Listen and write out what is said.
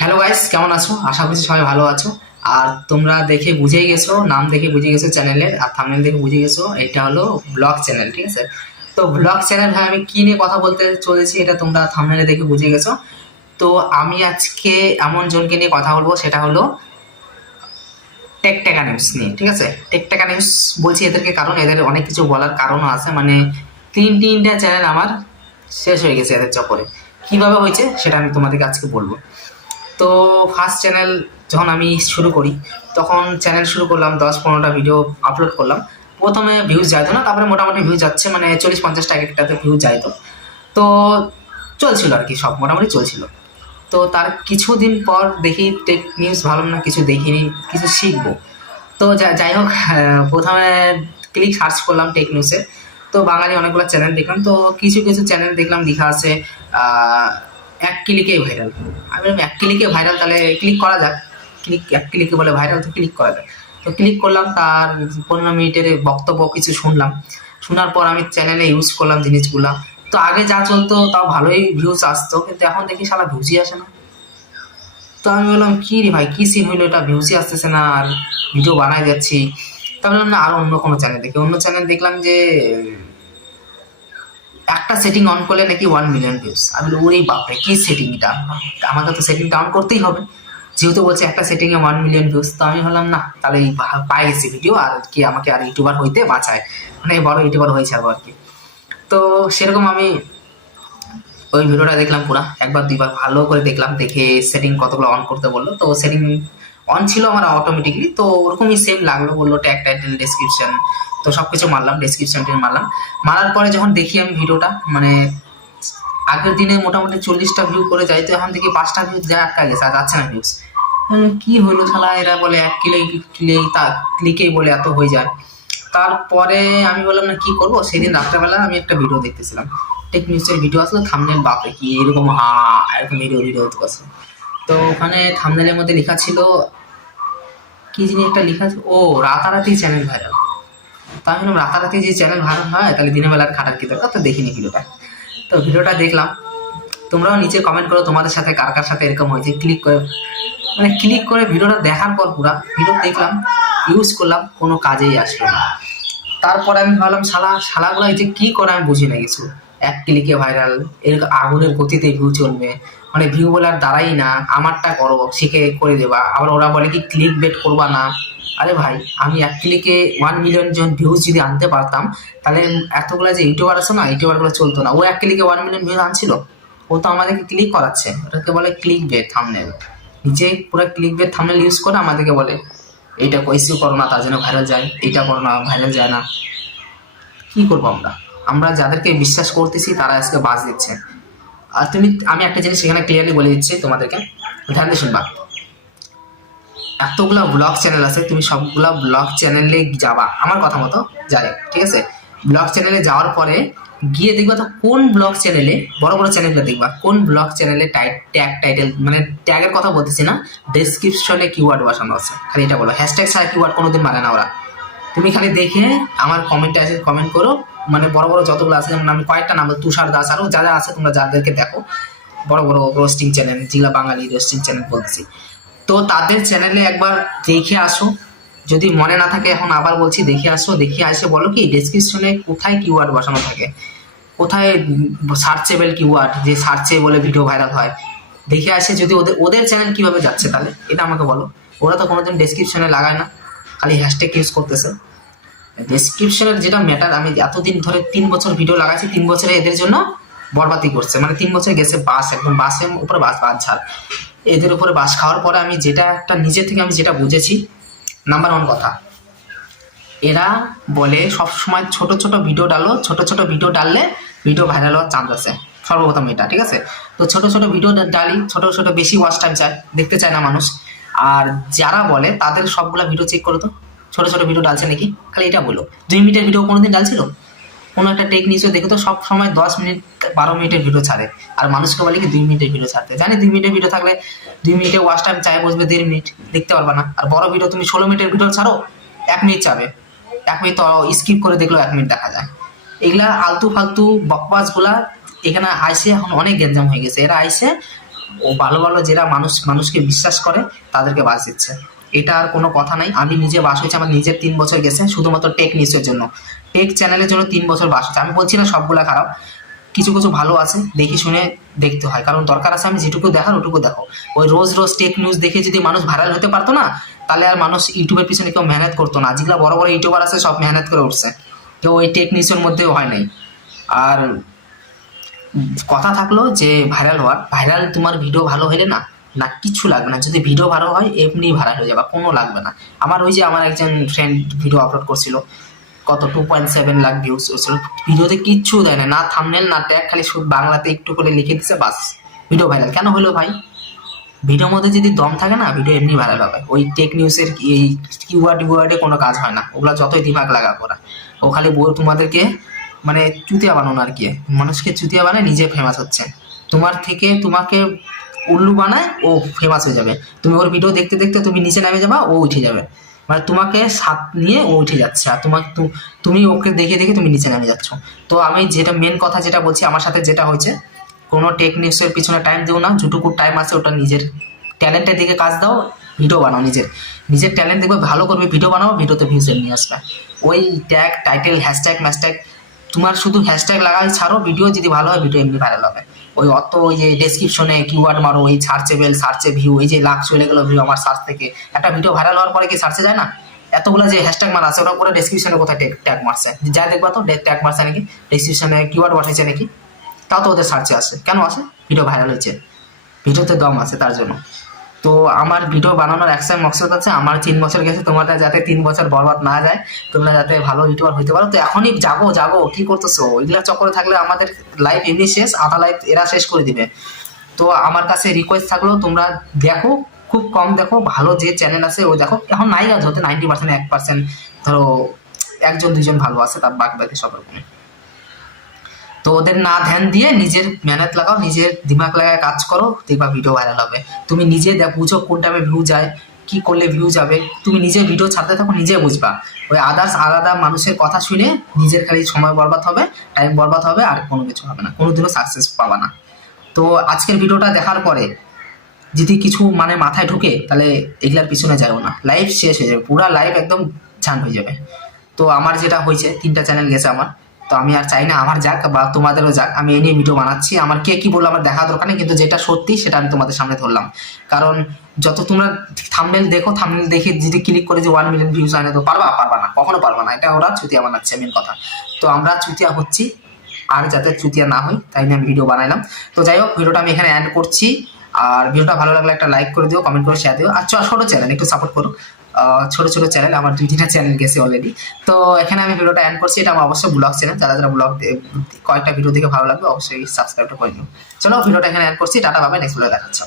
Hello guys, কেমন আছো? আশা করছি সবাই ভালো আছো। আর তোমরা দেখে বুঝেই গেছো, নাম দেখে বুঝে গেছো চ্যানেলের, আর থাম্বনেল দেখে বুঝে গেছো এটা হলো ব্লগ চ্যানেল, ঠিক আছে? তো ব্লগ চ্যানেল, হ্যাঁ, আমি কি নিয়ে কথা বলতে চলেছি এটা তোমরা থাম্বনেলে দেখে বুঝে গেছো। তো আমি আজকে এমন জনকে নিয়ে কথা বলবো, সেটা হলো টেকটেকা নিউজ নিয়ে, ঠিক আছে? টেকটেকা নিউজ বলছি এদেরকে কারণ এদের অনেক কিছু বলার কারণও আছে, মানে তিনটা চ্যানেল আমার শেষ হয়ে গেছে এদের চক্করে। কিভাবে হয়েছে সেটা আমি তোমাদেরকে আজকে বলবো। তো ফার্স্ট চ্যানেল যখন আমি শুরু করি, তখন চ্যানেল শুরু করলাম, 10-15টা ভিডিও আপলোড করলাম। প্রথমে ভিউজ যাইতো না, তারপরে মোটামুটি ভিউজ যাচ্ছে, মানে 40-50টা একটাতে ভিউজ যাইতো। তো চলছিল আর কি, সব মোটামুটি চলছিল। তো তার কিছুদিন পর দেখি টেক নিউজ ভালো না, কিছু দেখিনি, কিছু শিখবো। তো যাই হোক, প্রথমে ক্লিক সার্চ করলাম টেক নিউজে। তো বাঙালি অনেকগুলো চ্যানেল দেখলাম, তো কিছু কিছু চ্যানেল দেখলাম লেখা আছে আহ, এক ক্লিকেই ভাইরাল। আমি বললাম এক ক্লিকে ভাইরাল, তাহলে ক্লিক করা যাক। এক ক্লিকে বলে ভাইরাল, তো ক্লিক করা যাক। তো ক্লিক করলাম, তার 15 মিনিটের বক্তব্য কিছু শুনলাম। শোনার পর আমি চ্যানেলে ইউজ করলাম জিনিসগুলা। তো আগে যা চলতো তাও ভালোই ভিউজ আসতো, কিন্তু এখন দেখি শালা ভিউজই আসে না। তো আমি বললাম কি রে ভাই, কি সিন হইলো, এটা ভিউজই আসতেছে না, আর ভিডিও বানাই যাচ্ছি। তা বললাম না, আরো অন্য কোনো চ্যানেল দেখি। অন্য চ্যানেল দেখলাম যে একটা সেটিং অন করলে নাকি 1 মিলিয়ন ভিউজ। আমি বলি ওরে বাপরে, কি সেটিং এটা! আমাকে তো সেটিংটা অন করতেই হবে, যেহেতু বলছে একটা সেটিং এ 1 মিলিয়ন ভিউজ। তো আমি ভাবলাম না, তাহলে এই পাই গেছি ভিডিও, আর কি আমাকে আর ইউটিউবার হইতে বাঁচায়, মানে বড় ইউটিউবার হয়েছে আর কি। তো সেরকম আমি ওই ভিডিওটা দেখলাম পুরা, একবার দুইবার ভালো করে দেখলাম, দেখে সেটিং কতগুলো অন করতে বললো। তো সেটিং অন ছিল আমার অটোমেটিকলি, তো ওরকমই সেম লাগলো, বললো ট্যাগ টাইটেল ডেসক্রিপশন। তো সবকিছু মারলাম, ডেসক্রিপশন মারলাম। মারার পরে যখন দেখি আমি ভিডিওটা, মানে আগের দিনে মোটামুটি 40টা ভিউ করে যাইতো, এখন দেখি 5টা ভিউ যা আটকা গেছে, আর যাচ্ছে না ভিউজ। কি হলো শালা, এরা বলে এক ক্লিকেই বলে এত হয়ে যায়। তারপরে আমি বললাম না, কি করবো। সেদিন রাত্রেবেলা আমি একটা ভিডিও দেখতেছিলাম, টেক নিউজের ভিডিও আসলো, থাম্বনেল বাপরে কি এরকম এরকম ভিডিও ভিডিও হতে পারছে। তো ওখানে থাম্বনেলের মধ্যে লেখা ছিল, কি জিনিস একটা লেখা আছে, ও রাতারাতি চ্যানেল ভাইরাল। তো আমি বললাম রাতারাতি যে চ্যানেল ভাইরাল হয়, তাহলে দিনের বেলার খাটার কি দরকার, তো দেখিনি ভিডিওটা। তো ভিডিওটা দেখলাম। তোমরাও নিচে কমেন্ট করো তোমাদের সাথে কার কার সাথে এরকম হয়েছে। ক্লিক করে ভিডিওটা দেখার পর পুরা ভিডিও দেখলাম, ইউজ করলাম, কোনো কাজেই আসলো না। তারপরে আমি ভাবলাম শালাগুলো এই যে কি করে, আমি বুঝি না কিছু। এক ক্লিকে ভাইরাল, এর আগুনের গতিতে ভিউ চলবে, মানে ভিউ বলার দ্বারাই না, আমারটা করো শিখে করে দেবা। আবার ওরা বলে কি ক্লিক বেট করবা না। আরে ভাই, আমি এক ক্লিকে 1 মিলিয়ন জন ভিউজ যদি আনতে পারতাম, তাহলে এতগুলো যে ইউটিউবার আছে না, ইউটিউবার গুলো চলতো না। ও এক ক্লিকে 1 মিলিয়ন ভিউজ আনছিল, ও তো আমাদেরকে ক্লিক করাচ্ছে। ওটাকে বলে ক্লিক বেট থাম্বনেল। নিজেই পুরো ক্লিক বেট থাম্বনেল ইউজ করে আমাদেরকে বলে এইটা কইসিউ করো না, তার জন্য ভাইরাল যায়, এইটা করো না, ভাইরাল যায় না। কি করবো আমরা? আমরা যাদেরকে বিশ্বাস করতেছি তারা আজকে বাজ দিচ্ছে। আর আমি একটা জিনিস সেখানে ক্লিয়ারলি বলে দিচ্ছি তোমাদেরকে, ধ্যান দিয়ে শুনবা। এতগুলা ব্লগ চ্যানেল আছে, তুমি সবগুলা ব্লগ চ্যানেলে যাবা আমার কথা মতো, যাই, ঠিক আছে? ব্লগ চ্যানেলে যাওয়ার পরে গিয়ে দেখবা তো কোন ব্লগ চ্যানেলে, বড় বড় চ্যানেলগুলো দেখবা, কোন ব্লগ চ্যানেলে ট্যাগ টাইটেল, মানে ট্যাগের কথা বলতেছি না, ডেসক্রিপশনে কিওয়ার্ড বসানো আছে। খালি এটা বলো, হ্যাশট্যাগ ছাড়া কিওয়ার্ড কোনোদিন মানে না ওরা। তুমি খালি দেখে আমার কমেন্টে আছে কমেন্ট করো, মানে বড় বড় যতগুলো আছে, যেমন আমি কয়েকটা নাম, তুষার দাস, আরো যা যা আছে তোমরা যাদেরকে দেখো, বড় বড় রোস্টিং চ্যানেল, যেগুলা বাঙালি রোস্টিং চ্যানেল বলতেছি, তো তাদের চ্যানেলে একবার দেখে আসো। যদি মনে না থাকে, এখন আবার বলছি, দেখে আসো। দেখে আসে বলো কি ডেসক্রিপশনে কোথায় কিওয়ার্ড বসানো থাকে, কোথায় সার্চেবল কিওয়ার্ড, যে সার্চে বলে ভিডিও ভাইরাল হয়। দেখে আসে যদি ওদের ওদের চ্যানেল কিভাবে যাচ্ছে, তাহলে এটা আমাকে বলো। ওরা তো কোনোদিন ডেসক্রিপশনে লাগায় না, খালি হ্যাশট্যাগ ইউজ করতেছে। ডেসক্রিপশনের যেটা ম্যাটার, আমি এতদিন ধরে 3 বছর ভিডিও লাগাইছি, 3 বছরে এদের জন্য বরবাদি করছে, মানে 3 বছর গেছে বাস, একদম বাসের উপরে বাস, বাস ঝাল। এদের উপরে বাস খাওয়ার পরে আমি যেটা একটা নিজে থেকে আমি যেটা বুঝেছি, নাম্বার ওয়ান কথা, এরা বলে সব সময় ছোট ছোট ভিডিও ডালো, ছোট ছোট ভিডিও ডাললে ভিডিও ভাইরাল হওয়ার চান্স আছে, সর্বপ্রথম এটা, ঠিক আছে? তো ছোট ছোট ভিডিও ডালি, ছোট ছোট বেশি ওয়াচ টাইম চায়, দেখতে চায় না মানুষ। আর যারা বলে তাদের সবগুলা ভিডিও চেক করো তো, ছোট ছোট ভিডিও ডালছে নাকি, খালি এটা বলো। 2 মিনিটের ভিডিও কোনোদিন ডালছিল? কোনো একটা টেক নিউজে দেখে তো সব সময় 10 মিনিট 12 মিনিটের ভিডিও ছাড়ে, আর মানুষকে বলে কি 2 মিনিটের ভিডিও ছাড়তে। জানি 2 মিনিটের ভিডিও থাকলে 2 মিনিটে ওয়াচ টাইম চাই বসবে, 1.5 মিনিট দেখতে পারবা না। আর বড় ভিডিও তুমি 16 মিনিটের ভিডিও ছাড়ো, 1 মিনিট চাবে, 1 মিনিট তো স্কিপ করে দেখলেও 1 মিনিট দেখা যায়। এগুলা আলতু ফালতু বকবাস গুলা এখানে আইসে এখন অনেক গ্যাঞ্জাম হয়ে গেছে। এরা আইসে ও ভালো ভালো যারা মানুষকে বিশ্বাস করে তাদেরকে বাস দিচ্ছে। এটা আর কোনো কথা নাই। আমি নিজে বাস হয়েছে, আমার নিজের 3 বছর গেছে শুধুমাত্র টেক নিউজের জন্য, টেক চ্যানেলের জন্য 3 বছর বাস হচ্ছে। আমি বলছি না সবগুলা খারাপ, কিছু কিছু ভালো আছে, দেখে শুনে দেখতে হয়, কারণ দরকার আছে আমি যেটুকু দেখার ওটুকু দেখো। ওই রোজ রোজ টেক নিউজ দেখে যদি মানুষ ভাইরাল হতে পারতো না, তাহলে আর মানুষ ইউটিউবের পিছনে কেউ মেহনত করতো না। যেগুলো বড় বড় ইউটিউবার আছে সব মেহনত করে উঠছে, কেউ ওই টেক নিউজের মধ্যেও হয় নাই। আর কথা থাকলো যে ভাইরাল হওয়ার, ভাইরাল তোমার ভিডিও ভালো হলে না না কিছু লাগবে না, যদি ভিডিও ভালো হয় এমনি ভাইরাল হয়ে যাবে, কোনো লাগবে না। আমার ওই যে আমার একজন ফ্রেন্ড ভিডিও আপলোড করছিল, কত 2.7 লাখ ভিউজ হয়েছিল, ভিডিওতে কিচ্ছু দেয় না, না থাম্বনেল না ট্যাগ, খালি শুধু বাংলাতে একটু করে লিখে দিছে বাস, ভিডিও ভাইরাল। কেন হলো ভাই? ভিডিওর মধ্যে যদি দম থাকে না, ভিডিও এমনি ভাইরাল হবে। ওই টেক নিউজের এই কিওয়ার্ডে কোনো কাজ হয় না, ওগুলা যতই দিমাগ লাগা ওরা, ও খালি তোমাদেরকে মানে চুতিয়া বানানো আর কি, মানুষকে চুতিয়া বানায়, নিজে ফেমাস হচ্ছে। তোমাকে উল্লু বানায়, ও ফেমাস হয়ে যাবে। তুমি ওর ভিডিও দেখতে দেখতে তুমি নিচে নামে যাবা, ও উঠে যাবে, মানে তোমাকে সাথ নিয়ে ও উঠে যাচ্ছে, আর তুমি ওকে দেখে দেখে তুমি নিচে নামে যাচ্ছ। তো আমি যেটা মেন কথা যেটা বলছি, আমার সাথে যেটা হয়েছে, কোনো টেকনিক্সের পিছনে টাইম দিও না, যেটুকু টাইম আছে ওটা নিজের ট্যালেন্টের দিকে কাজ দাও, ভিডিও বানাও, নিজের ট্যালেন্ট দেখবে ভালো করবে, ভিডিও বানাও, ভিডিওতে ভিউজ নিয়ে আসবে। ওই ট্যাগ টাইটেল হ্যাশট্যাগ ম্যাশট্যাগ তোমার শুধু হ্যাশট্যাগ লাগাই ছাড়ো, ভিডিও যদি ভালো হয় ভিডিও এমনি ভাইরাল হবে। ওই যে ডেসক্রিপশনে কিওয়ার্ড মারো, ওই সার্চেবেল, সার্চে ভিউ, এই যে লাখ চলে গেলো ভিউ আমার সার্চ থেকে, একটা ভিডিও ভাইরাল হওয়ার পরে কি সার্চে যায় না? এতগুলো যে হ্যাশট্যাগ মারা আছে ওরা করে ডেসক্রিপশনে কোথায় ট্যাগ মারছে, যা দেখবা তো ট্যাগ মারছে নাকি, ডেসক্রিপশনে কিওয়ার্ড বসাইছে নাকি, তাও তো ওদের সার্চে আসে। কেন আসে? ভিডিও ভাইরাল হয়েছে, ভিডিওতে দম আছে তার জন্য। তো আমার ভিডিও বানানোর একটাই মকসদ আছে, আমার 3 বছর গেছে, তোমাদের যাতে 3 বছর বরবাদ না যায়, তোমরা যাতে ভালো ইউটিউবার হইতে পারো। তো এখনই জাগো, কি করতেছো? ওইগুলা চক্করে থাকলে আমাদের লাইফ এমনি শেষ, আধা লাইফ এরা শেষ করে দিবে। তো আমার কাছে রিকোয়েস্ট থাকলো, তোমরা দেখো, খুব কম দেখো, ভালো যে চ্যানেল আছে ওই দেখো। এখন নাই গাছ হতে 90% 1% ধরো 1-2 জন ভালো আছে, তার বাকি সব রকম। তো ওদের না ধ্যান দিয়ে নিজের মেহনত লাগাও, নিজের দিমাগ লাগায় কাজ করো, দেখবা ভিডিও ভাইরাল হবে। তুমি নিজে বুঝো কোন টাইমে ভিউ যায়, কি করলে ভিউ যাবে, তুমি নিজে ভিডিও ছাড়তে থাকো, নিজে বুঝবা। ওই আলাদা মানুষের কথা শুনে নিজের খালি সময় বরবাদ হবে, টাইম বরবাদ হবে, আর কোনো কিছু হবে না, কোনোদিনও সাকসেস পাবা না। তো আজকের ভিডিওটা দেখার পরে যদি কিছু মানে মাথায় ঢুকে, তাহলে এগুলার পিছনে যাও না, লাইফ শেষ হয়ে যাবে, পুরা লাইফ একদম ঝান হয়ে যাবে। তো আমার যেটা হয়েছে, 3টা চ্যানেল গেছে আমার, তো আমি আর চাই না আমার যাক বা তোমাদেরও যাক, আমি এই নিয়ে ভিডিও বানাচ্ছি। আমার কে কি বললো আমার দেখা দরকার নেই, কিন্তু যেটা সত্যি সেটা আমি তোমাদের সামনে ধরলাম। কারণ যত তোমরা থাম্বনেল দেখো, থাম্বনেল দেখে যদি ক্লিক করে যে 1 মিলিয়ন ভিউজ আনে, তো পারবা না, কখনো পারবা না, এটা ওরা চুতিয়া বানাচ্ছে, মেন কথা। তো আমরা চুতিয়া হচ্ছি, আর যাতে চুতিয়া না হয় তাই নিয়ে আমি ভিডিও বানাইলাম। তো যাই হোক, ভিডিওটা আমি এখানে এন্ড করছি। আর ভিডিওটা ভালো লাগলে একটা লাইক করে দিও, কমেন্ট করে শেয়ার দিও। আর ছোট চ্যানেল একটু সাপোর্ট করো, ছোট চ্যানেল, আমার 2-3টা চ্যানেল গেছে অলরেডি। তো এখানে আমি ভিডিওটা এন্ড করছি। এটা আমার অবশ্যই ব্লগ চ্যানেল, যারা ব্লগ কয়েকটা ভিডিও দেখে ভালো লাগবে অবশ্যই সাবস্ক্রাইবটা করে নিও। চলো ভিডিওটা এখানে এন্ড করছি, টাটা, বাই, নেক্সট ভিডিও দেখাচ্ছি।